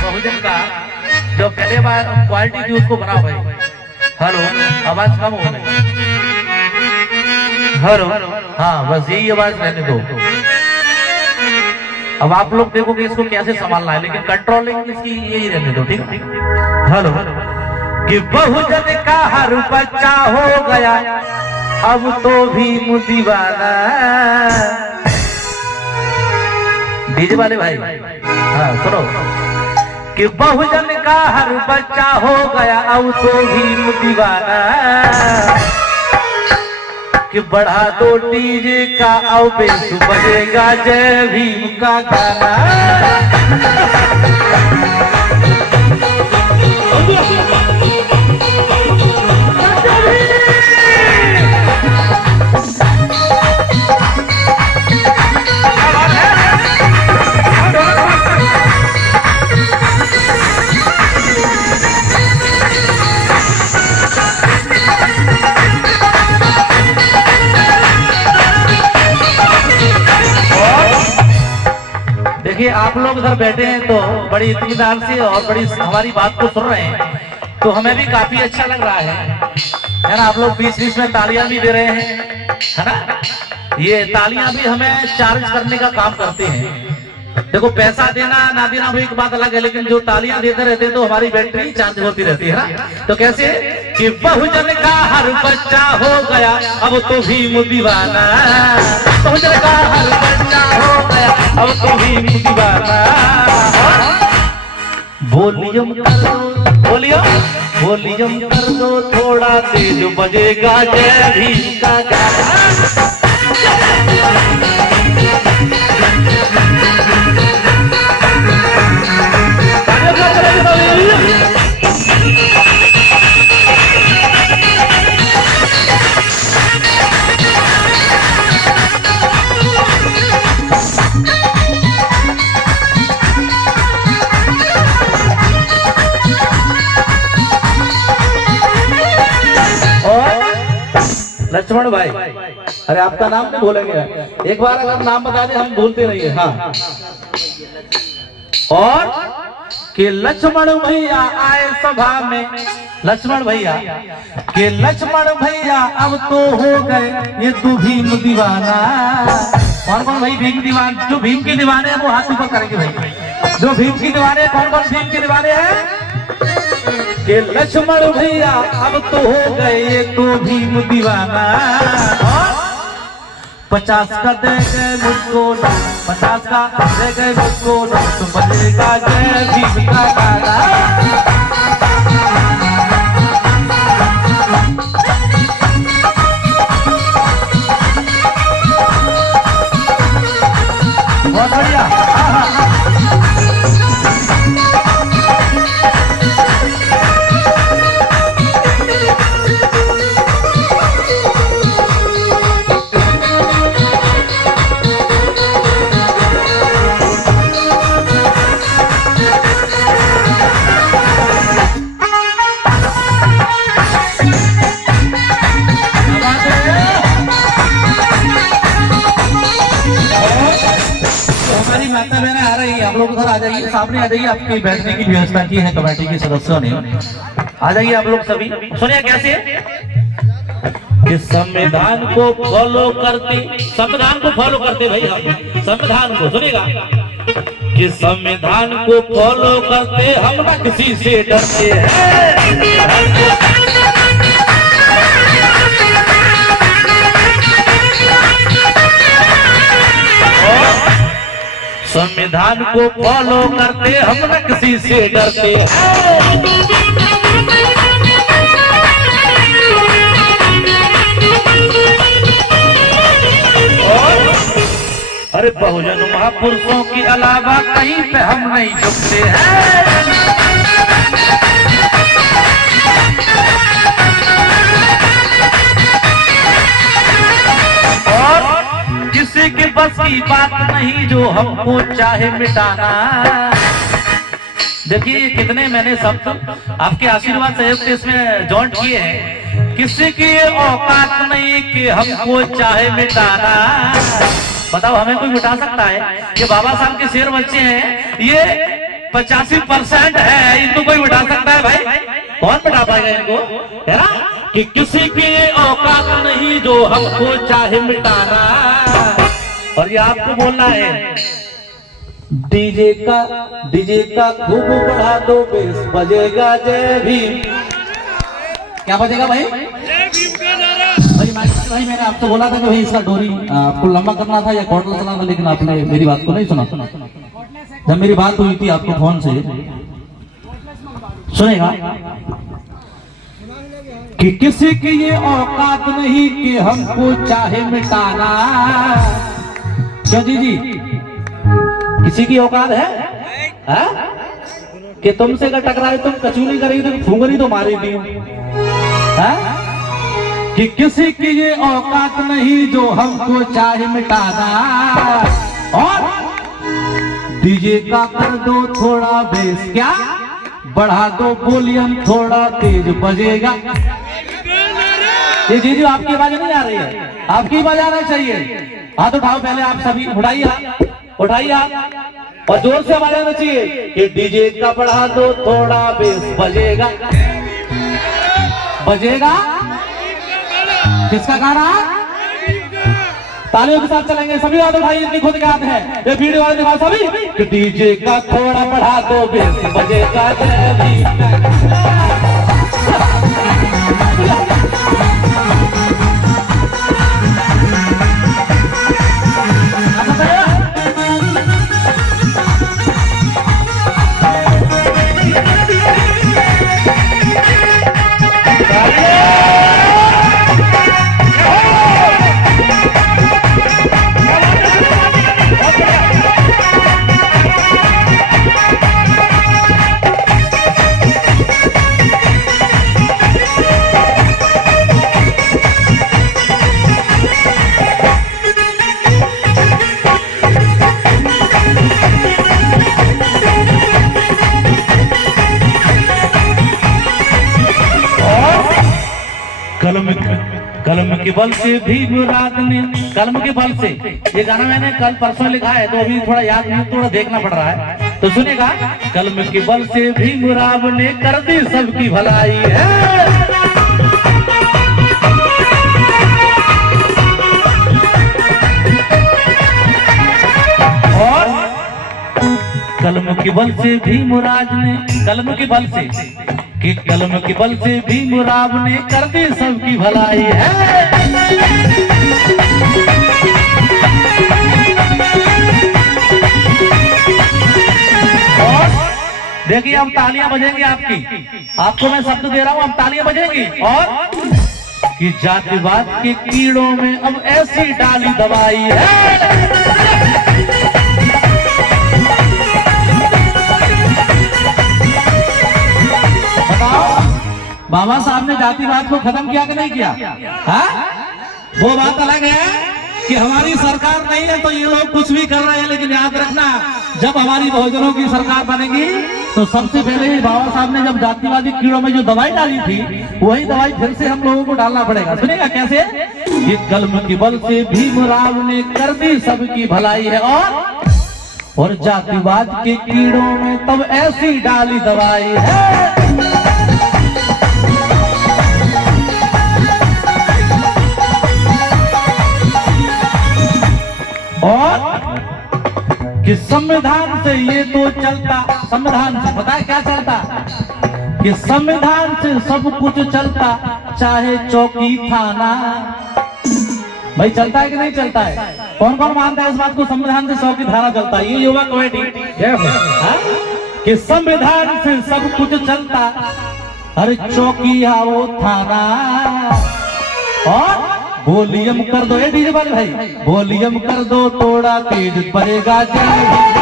बहुजन का जो पहले बार क्वालिटी थी उसको बनाओ भाई। हेलो, आवाज कम हो रही। हेलो, हाँ बस यही आवाज रहने दो। अब आप लोग देखो कि इसको कैसे संभालना है, लेकिन कंट्रोलिंग इसकी यही रहने दो, ठीक। हेलो, कि बहुजन का हर बच्चा हो गया अब तो भी दीवाना। डीजे वाले भाई, हाँ सुनो, कि बहुजन का हर बच्चा हो गया अब तो भी दीवाना। कि बढ़ा दो डीजे का अब बेस बजेगा जय भीम का गाना। देखिए आप लोग इधर बैठे हैं तो बड़ी इत्मीनान से और बड़ी हमारी बात को सुन रहे हैं, तो हमें भी काफी अच्छा लग रहा है ना। आप लोग बीच बीच में तालियां भी दे रहे हैं, है ना। ये तालियां भी हमें चार्ज करने का काम करते हैं। देखो पैसा देना ना देना वो एक बात अलग है, लेकिन जो तालियां देते रहते हैं तो हमारी बैटरी चार्ज होती रहती है ना। तो कैसे कि बहुजन का हर बच्चा हो गया अब तो भीम दीवाना। बहुजन का हर बच्चा हो गया अब तो भीम दीवाना। वॉल्यूम कर दो, वॉल्यूम कर दो थोड़ा तेज बजेगा जय भीम का गाना। लक्ष्मण भाई, अरे आपका नाम नहीं भूलेंगे, एक बार अगर नाम बता दे हम भूलते रहिए। हाँ, और कि लक्ष्मण भैया आए सभा में, लक्ष्मण भैया कि लक्ष्मण भैया अब तो हो गए ये तू भीम दीवाना। कौन कौन भाई भीम दीवान, जो भीम के दीवाने हैं वो हाथ ऊपर करेंगे भाई। जो भीम की दीवाने हैं, कौन कौन भीम के दीवाने हैं? कि लक्ष्मण भैया अब तो हो गए ये तो भीम दीवाना। 50 का दे गए मुझको, 50 का दे गए मुझको, तो बजेगा जय भीम का गाना। बहुत बढ़िया। माता बहने आ रही है, आप लोग उधर आ जाइए, सामने आ जाइए। आपकी बैठने की व्यवस्था की है कमेटी के सदस्यों ने, आ जाइए आप लोग सभी। सुनिए कैसे कि संविधान को फॉलो करते, संविधान को फॉलो करते भाई हम संविधान को, सुनिएगा कि संविधान को फॉलो करते हम ना किसी से डरते हैं। संविधान को फॉलो करते हम न किसी से डरते हैं। अरे बहुजन महापुरुषों के अलावा कहीं पे हम नहीं झुकते हैं। और किसी के बस की बात नहीं जो हमको चाहे मिटाना। देखिए कितने मैंने शब्द आपके आशीर्वाद सहयोग से इसमें जॉइंट किए हैं। किसी की औकात नहीं कि हमको चाहे मिटाना। बताओ हमें कोई मिटा सकता है? ये बाबा साहब के शेर बच्चे हैं, ये 85% है, इनको कोई मिटा सकता है भाई? कौन मिटा पाएगा इनको? है ना कि किसी की औकात नहीं जो हमको चाहे मिटाना। और ये आपको बोलना है डीजे का खूब बढ़ा दो, बेस बजेगा जय भीम। क्या बजेगा भाई? भाई मैंने आपको बोला था कि भाई इसका डोरी आपको लंबा करना था या कॉर्डलेस चलाना था, लेकिन आपने मेरी बात को नहीं सुना। जब मेरी बात हुई थी आपको फोन से, सुनेगा कि किसी की ये औकात नहीं कि हमको चाहे मिटाना। क्यों जी किसी की औकात है? कि तुमसे अगर टकराए तुम कचूली करेगी तो फूंगरी तो मारी दी है? कि किसी की ये औकात नहीं जो हमको चाहे मिटाना। और डीजे का कर दो थोड़ा बेस, क्या बढ़ा दो वॉल्यूम थोड़ा तेज बजेगा। ये जी आपकी आवाज नहीं आ रही है, आपकी आवाज आना चाहिए। हाथ उठाओ पहले आप सभी, उठाइए हाथ और जोर से आवाज आना चाहिए कि डीजे का बढ़ा दो थोड़ा बेस बजेगा। किसका गाना? तालियों के साथ चलेंगे सभी। हाथ उठाइए, इतनी खुद के हाथ है। ये वीडियो वाले दिखाओ सभी कि डीजे का थोड़ा बढ़ा दो बेस बजेगा जय भीम। कलम के बल से भी मुराद ने, कलम के बल से, ये गाना मैंने कल परसों लिखा है तो अभी थोड़ा याद नहीं, थोड़ा देखना पड़ रहा है तो सुनेगा। कलम के बल से भी मुराद ने कर दी सबकी भलाई है। और कलम के बल से भी मुराद ने, कलम के बल से कि कलम के बल से भी मुराद ने कर दी सबकी भलाई है। और देखिए अब तालियां बजेंगी आपको मैं शब्द दे रहा हूं, अब तालियां बजेंगी। और कि जातिवाद के कीड़ों में अब ऐसी डाली दवाई है। बाबा साहब ने जातिवाद को खत्म किया कि नहीं किया? वो बात अलग है कि हमारी सरकार नहीं है तो ये लोग कुछ भी कर रहे हैं, लेकिन याद रखना जब हमारी बहुजनों की सरकार बनेगी तो सबसे पहले ही बाबा साहब ने जब जातिवादी कीड़ों में जो दवाई डाली थी वही दवाई फिर से हम लोगों को डालना पड़ेगा। सुनेगा कैसे? ये कलम के बल से भीमराव ने कर दी सबकी भलाई है। और जातिवाद के कीड़ों में तब ऐसी डाली दवाई है। और कि संविधान से ये तो चलता, संविधान से पता है क्या चलता? कि संविधान से सब कुछ चलता, चाहे चौकी थाना। भाई चलता है कि नहीं चलता है? कौन कौन मानता है इस बात को? संविधान से चौकी थाना चलता है। ये युवा कमेटी कि संविधान से सब कुछ चलता, अरे चौकी या वो थाना। और वॉल्यूम कर दो, ये डीजे वाले भाई वॉल्यूम कर दो थोड़ा तेज पड़ेगा जय।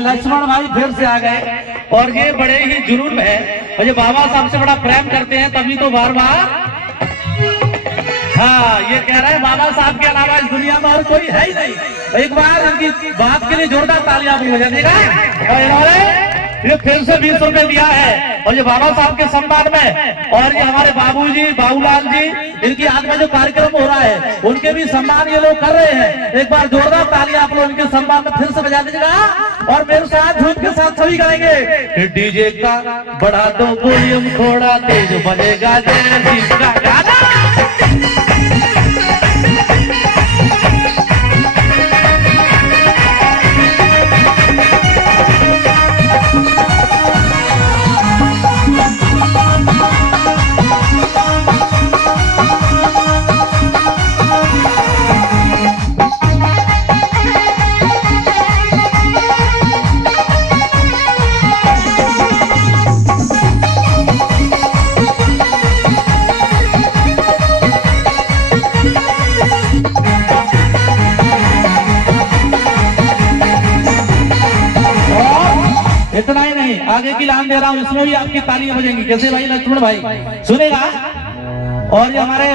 ये लक्ष्मण भाई फिर से आ गए और ये बड़े ही जुनून में है और ये बाबा साहब से बड़ा प्रेम करते हैं, तभी तो बार बार हाँ ये कह रहा है बाबा साहब के अलावा इस दुनिया में और कोई है ही नहीं। एक बार इनकी बात के लिए जोरदार तालियां भी हो जाएगा। और इन्होंने ये फिर से 20 रुपए दिया है और ये बाबा साहब के सम्मान में, और ये हमारे बाबूजी बाबूलाल जी इनकी याद में जो कार्यक्रम हो रहा है उनके भी सम्मान ये लोग कर रहे हैं। एक बार जोरदार तालियां आप लोग इनके सम्मान में फिर से बजा दीजिएगा और मेरे साथ धूम के साथ सभी करेंगे। डीजे का बढ़ा दो वॉल्यूम थोड़ा तेज बजेगा जय जी का गाना। इतना ही नहीं, आगे की लाइन दे रहा हूँ, इसमें भी आपकी तालियां बजेंगी। कैसे भाई लक्ष्मण भाई सुनेगा। और ये हमारे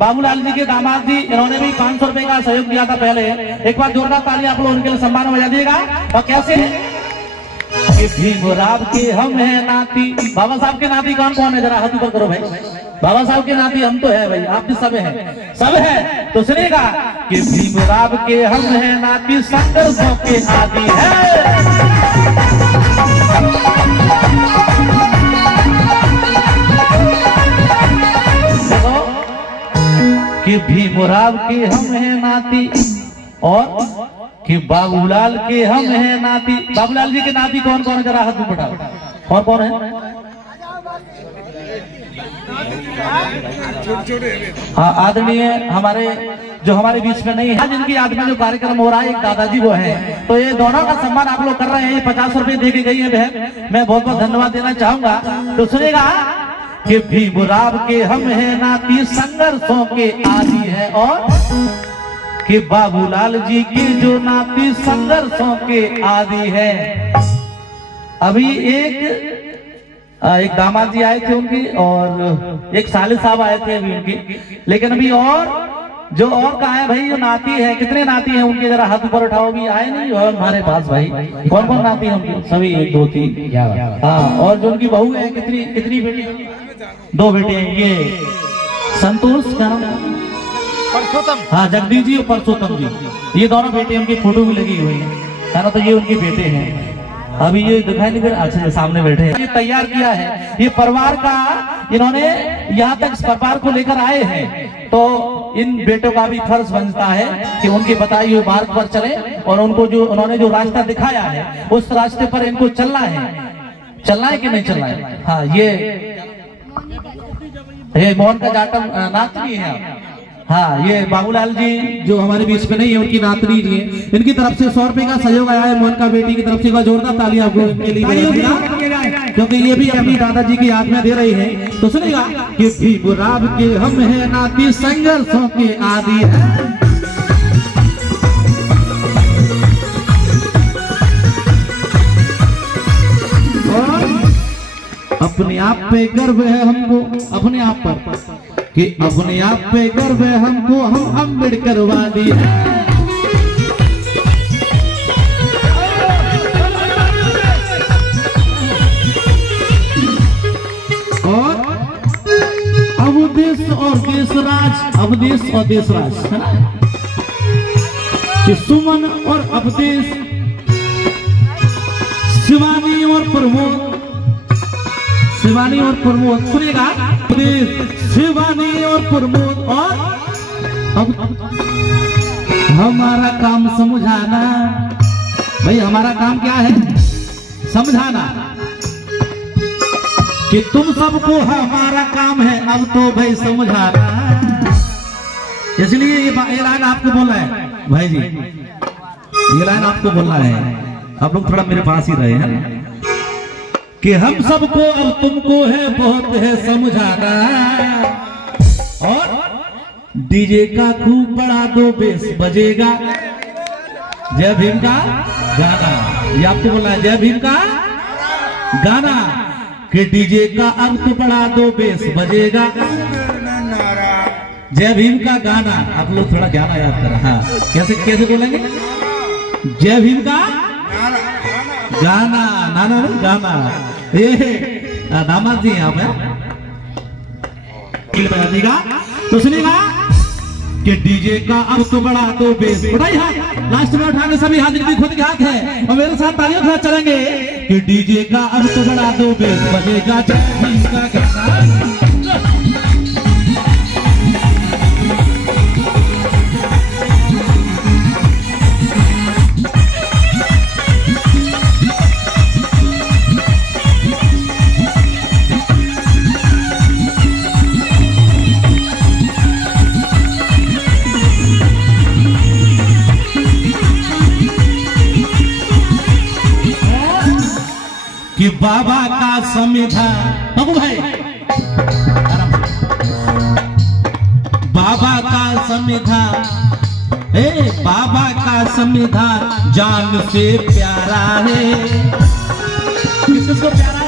बाबूलाल जी के दामाद जी, इन्होंने भी 500 रुपए का सहयोग दिया था पहले। एक बार जोरदार तालियां आप लोग उनके लिए सम्मान में बजा दीजिएगा। और कैसे कि भीमराव के हम है नाती। बाबा साहब के नाती कौन कौन है, जरा हाथ ऊपर करो भाई। बाबा साहब के नाती हम तो है भाई, आप भी सब हैं, सब है। तो सुनेगा कि भीमराव के हम है नाती, संघर्षों के आदि है। कि भीमराव के हम है नाती और कि बाबूलाल के हम है नाती। बाबूलाल जी के नाती कौन कौन है, जरा हाथ में उठाओ। कौन कौन है? हाँ आदरणीय हमारे जो हमारे बीच में नहीं है, जिनकी याद में जो कार्यक्रम हो रहा है, एक दादाजी वो है। तो ये दोनों का सम्मान आप लोग कर रहे हैं। 50 रुपए दे के गई है बहन, मैं बहुत बहुत धन्यवाद देना चाहूंगा। तो सुनेगा कि भीमराव के हम है नाती, संघर्षों के आदि है, और कि बाबूलाल जी की जो नाती संघर्षों के आदि है। अभी एक दामाद जी आए थे उनकी और एक साले साहब आए थे अभी उनकी, लेकिन अभी और जो और का है भाई, जो नाती है, कितने नाती हैं उनके, जरा हाथ ऊपर उठाओ। भी आए नहीं और हमारे पास भाई कौन कौन नाती है उनकी? सभी 1 2 3 हाँ। और जो उनकी बहू है, कितनी बेटी? 2 बेटे हैं। ये संतोष का नाम, परसोत्तम, हाँ जगदीश जी और परसोत्तम जी, ये दोनों बेटे, उनकी फोटो भी लगी हुई है ना। तो ये उनके बेटे हैं। अभी ये दिखाई नहीं दे रहा, अच्छा सामने बैठे हैं। ये तैयार किया है, ये परिवार का इन्होंने यहाँ तक इस परिवार को लेकर आए हैं। तो इन बेटों का भी फर्ज बनता है कि उनके बताए हुए मार्ग पर चले और उनको जो उन्होंने जो रास्ता दिखाया है उस रास्ते पर इनको चलना है। चलना है कि नहीं चलना है? हाँ ये मोहन का जाटम नातनी है। हाँ ये बाबूलाल जी जो हमारे बीच में नहीं है, उनकी नातनी जी है। इनकी तरफ से 100 रुपए का सहयोग आया है मोहन का बेटी की तरफ से। जोरदार तालियां आपको इनके लिए, क्योंकि ये भी अपनी दादाजी की याद में दे रही है। तो सुनेगा कि भीमराव के हम है नाती, संघर्षों के आदि है। अपने आप पे गर्व है हमको, अपने आप पर, कि अपने आप पे गर्व है हमको, हम अम्बेडकरवादी हैं। और अब देश और देशराज, अब देश और देशराज है ना, कि सुमन और अवदेश, शिवानी और प्रमोद, शिवानी और प्रमोद सुनेगा, शिवानी और प्रमोद। और अब हमारा काम समझाना भाई, हमारा काम क्या है? समझाना कि तुम सबको हमारा काम है अब तो भाई समझाना। इसलिए ये लाइन आपको बोलना है भाई जी, ये लाइन आपको बोलना है। आप लोग थोड़ा मेरे पास ही रहे हैं कि हम सबको अब तुमको है बहुत है समझाना। और डीजे का खूब बढ़ा दो, बेस बजेगा, जय भीम का गाना। ये आपको बोलना है जय भीम का गाना कि डीजे का अब तो बढ़ा दो बेस बजेगा। जय भीम का गाना आप लोग थोड़ा गाना याद करें। हाँ कैसे कैसे बोलेंगे? जय भीम का गाना, नाना गाना। ये दामाद जी यहाँ पे बजा देगा तो सुनेगा कि डीजे का अब तो बढ़ा दो बेस। उठाइए हाथ, लास्ट में उठाने सभी हाथ जिनकी खुद के हाथ है और मेरे साथ तालियों के साथ चलेंगे कि डीजे का अब तो बढ़ा दो बेस बजेगा जय भीम का गाना। कि बाबा का संविधान, बाबू भाई बाबा का संविधान, बाबा का संविधान जान से प्यारा है। किसको प्यारा